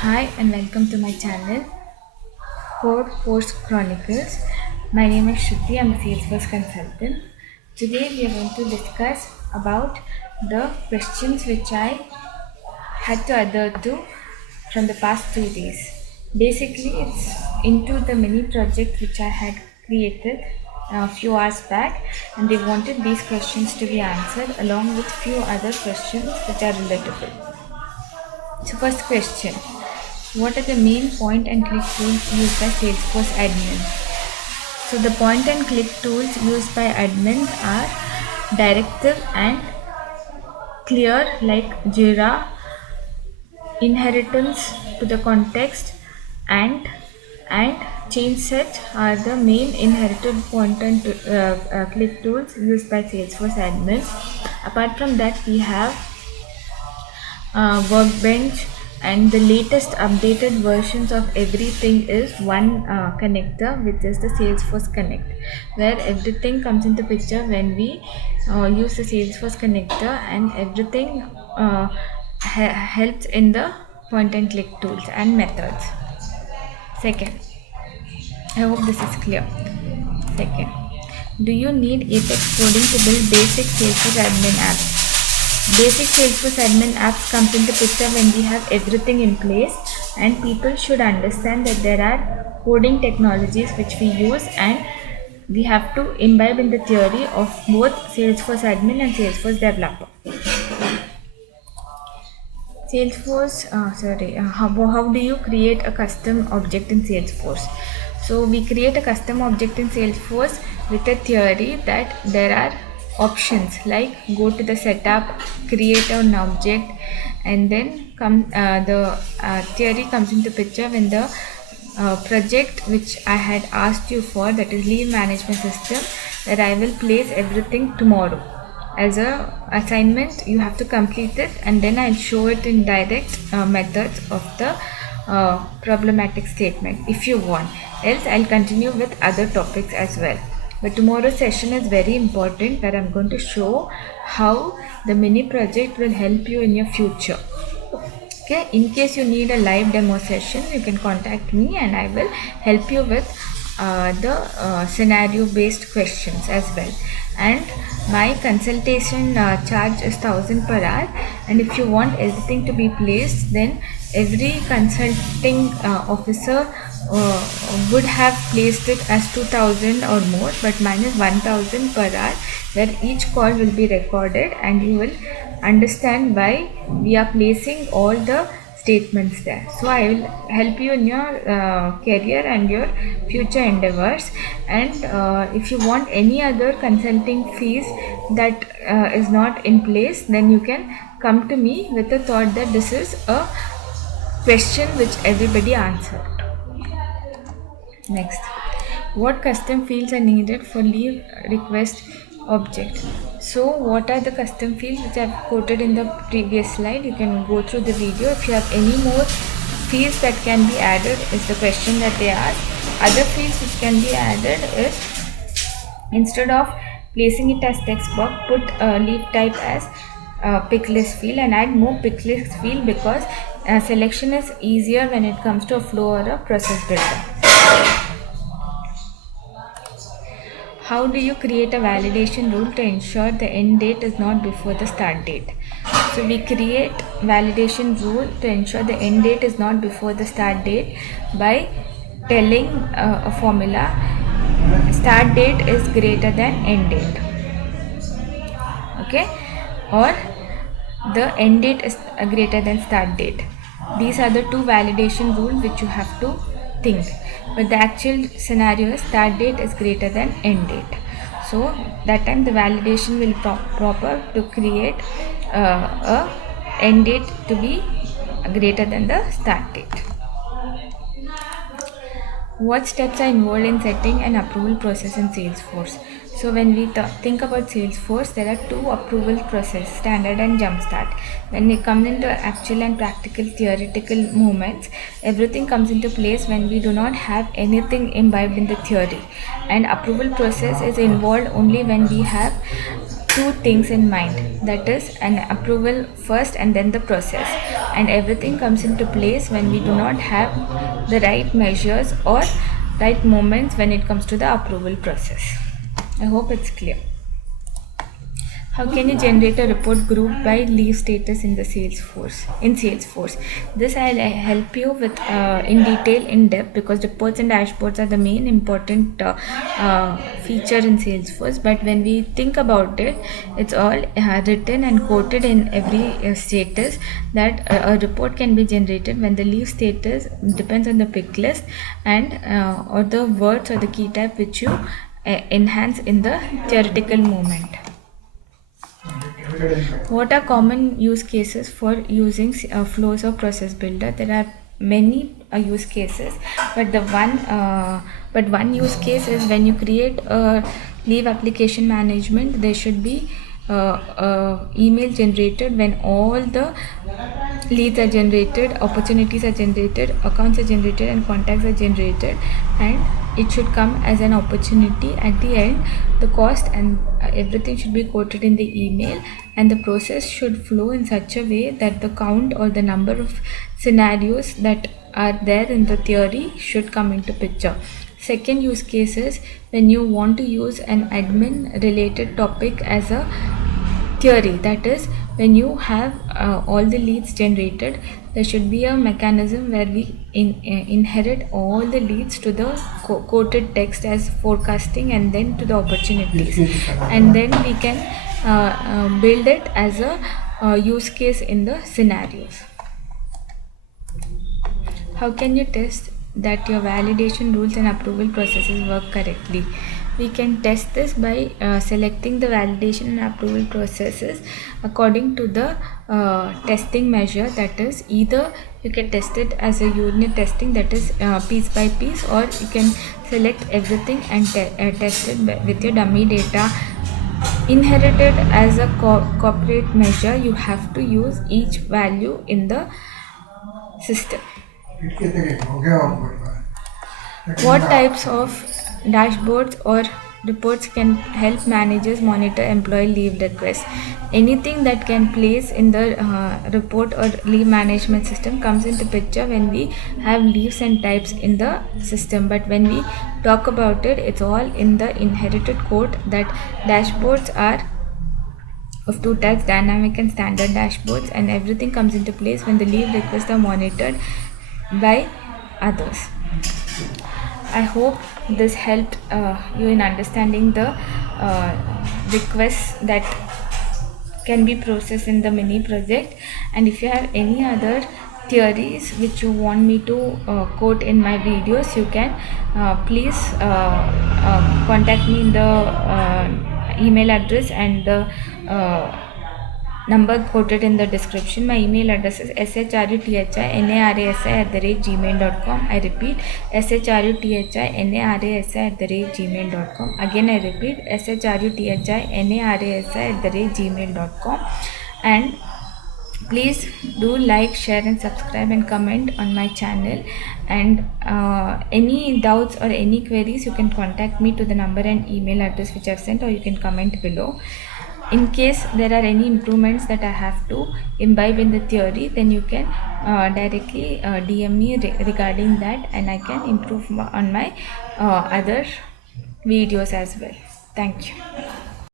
Hi and welcome to my channel Code Course Chronicles. My name is Shruti. I'm a Salesforce consultant. Today we are going to discuss about the questions which I had to adhere to from the past 2 days. Basically, it's into the mini project which I had created a few hours back, and they wanted these questions to be answered along with few other questions which are relatable. So, first question: what are the main point and click tools used by Salesforce admin? So the point and click tools used by admin are directive and clear, like Jira, inheritance to the context, and and change set are the main inherited point and click tools used by Salesforce admin. Apart from that, we have Workbench, and the latest updated versions of everything is one connector, which is the Salesforce Connect, where everything comes into picture when we use the Salesforce connector, and everything helps in the point and click tools and methods. Second, I hope this is clear. Second, do you need Apex coding to build basic Salesforce admin apps? Basic Salesforce admin apps comes into picture when we have everything in place, and people should understand that there are coding technologies which we use, and we have to imbibe in the theory of both Salesforce admin and Salesforce developer. How do you create a custom object in Salesforce? So we create a custom object in Salesforce with a theory that there are options like go to the setup, create an object, and then the theory comes into picture when the project which I had asked you for, that is leave management system, that I will place everything tomorrow as a assignment. You have to complete it, and then I'll show it in direct methods of the problematic statement if you want. Else I'll continue with other topics as well. But tomorrow's session is very important, where I'm going to show how the mini project will help you in your future. Okay, in case you need a live demo session, you can contact me and I will help you with the scenario based questions as well. And my consultation charge is 1000 per hour, and if you want everything to be placed, then every consulting officer would have placed it as 2000 or more, but mine is 1000 per hour, where each call will be recorded and you will understand why we are placing all the statements there. So I will help you in your career and your future endeavors. And if you want any other consulting fees that is not in place, then you can come to me with the thought that this is a question which everybody answered. Next, what custom fields are needed for leave request object? So what are the custom fields which I've quoted in the previous slide? You can go through the video. If you have any more fields that can be added, is the question that they ask. Other fields which can be added is, instead of placing it as text box, put leave type as pick list field, and add more pick list field, because selection is easier when it comes to a flow or a process builder. How do you create a validation rule to ensure the end date is not before the start date? So we create validation rule to ensure the end date is not before the start date by telling a formula start date is greater than end date. Okay, or the end date is greater than start date. These are the two validation rules which you have to think, but the actual scenario is start date is greater than end date. So that time the validation will proper to create a end date to be greater than the start date. What steps are involved in setting an approval process in Salesforce? So when we think about Salesforce, there are two approval process, standard and jumpstart. When we come into actual and practical theoretical moments, everything comes into place when we do not have anything imbibed in the theory. And approval process is involved only when we have two things in mind, that is an approval first and then the process, and everything comes into place when we do not have the right measures or right moments when it comes to the approval process. I hope it's clear. How can you generate a report group by leave status in the Salesforce? In Salesforce, this I'll help you with in detail, in depth, because reports and dashboards are the main important feature in Salesforce. But when we think about it, it's all written and quoted in every status that a report can be generated when the leave status depends on the pick list and or the words or the key type which you enhance in the theoretical moment. What are common use cases for using flows or process builder? There are many use cases, but one use case is when you create a leave application management. There should be email generated when all the leads are generated, opportunities are generated, accounts are generated, and contacts are generated, and it should come as an opportunity at the end. The cost and everything should be quoted in the email, and the process should flow in such a way that the count or the number of scenarios that are there in the theory should come into picture. Second use case is when you want to use an admin related topic as a theory, that is when you have all the leads generated, there should be a mechanism where we inherit all the leads to the quoted text as forecasting and then to the opportunities, and then we can build it as a use case in the scenarios. How can you test that your validation rules and approval processes work correctly? We can test this by selecting the validation and approval processes according to the testing measure. That is, either you can test it as a unit testing, that is piece by piece, or you can select everything and test it with your dummy data inherited as a corporate measure. You have to use each value in the system. What types of dashboards or reports can help managers monitor employee leave requests? Anything that can place in the report or leave management system comes into picture when we have leaves and types in the system. But when we talk about it, it's all in the inherited code that dashboards are of two types, dynamic and standard dashboards, and everything comes into place when the leave requests are monitored by others. I hope this helped you in understanding the requests that can be processed in the mini project. And if you have any other theories which you want me to quote in my videos, you can please contact me in the email address and the number quoted in the description. My email address is shruthinarasi@gmail.com. I repeat, shruthinarasi@gmail.com. Again I repeat, shruthinarasi@gmail.com. And please do like, share and subscribe and comment on my channel. And any doubts or any queries, you can contact me to the number and email address which I've sent, or you can comment below. In case there are any improvements that I have to imbibe in the theory, then you can directly DM me regarding that, and I can improve on my other videos as well. Thank you.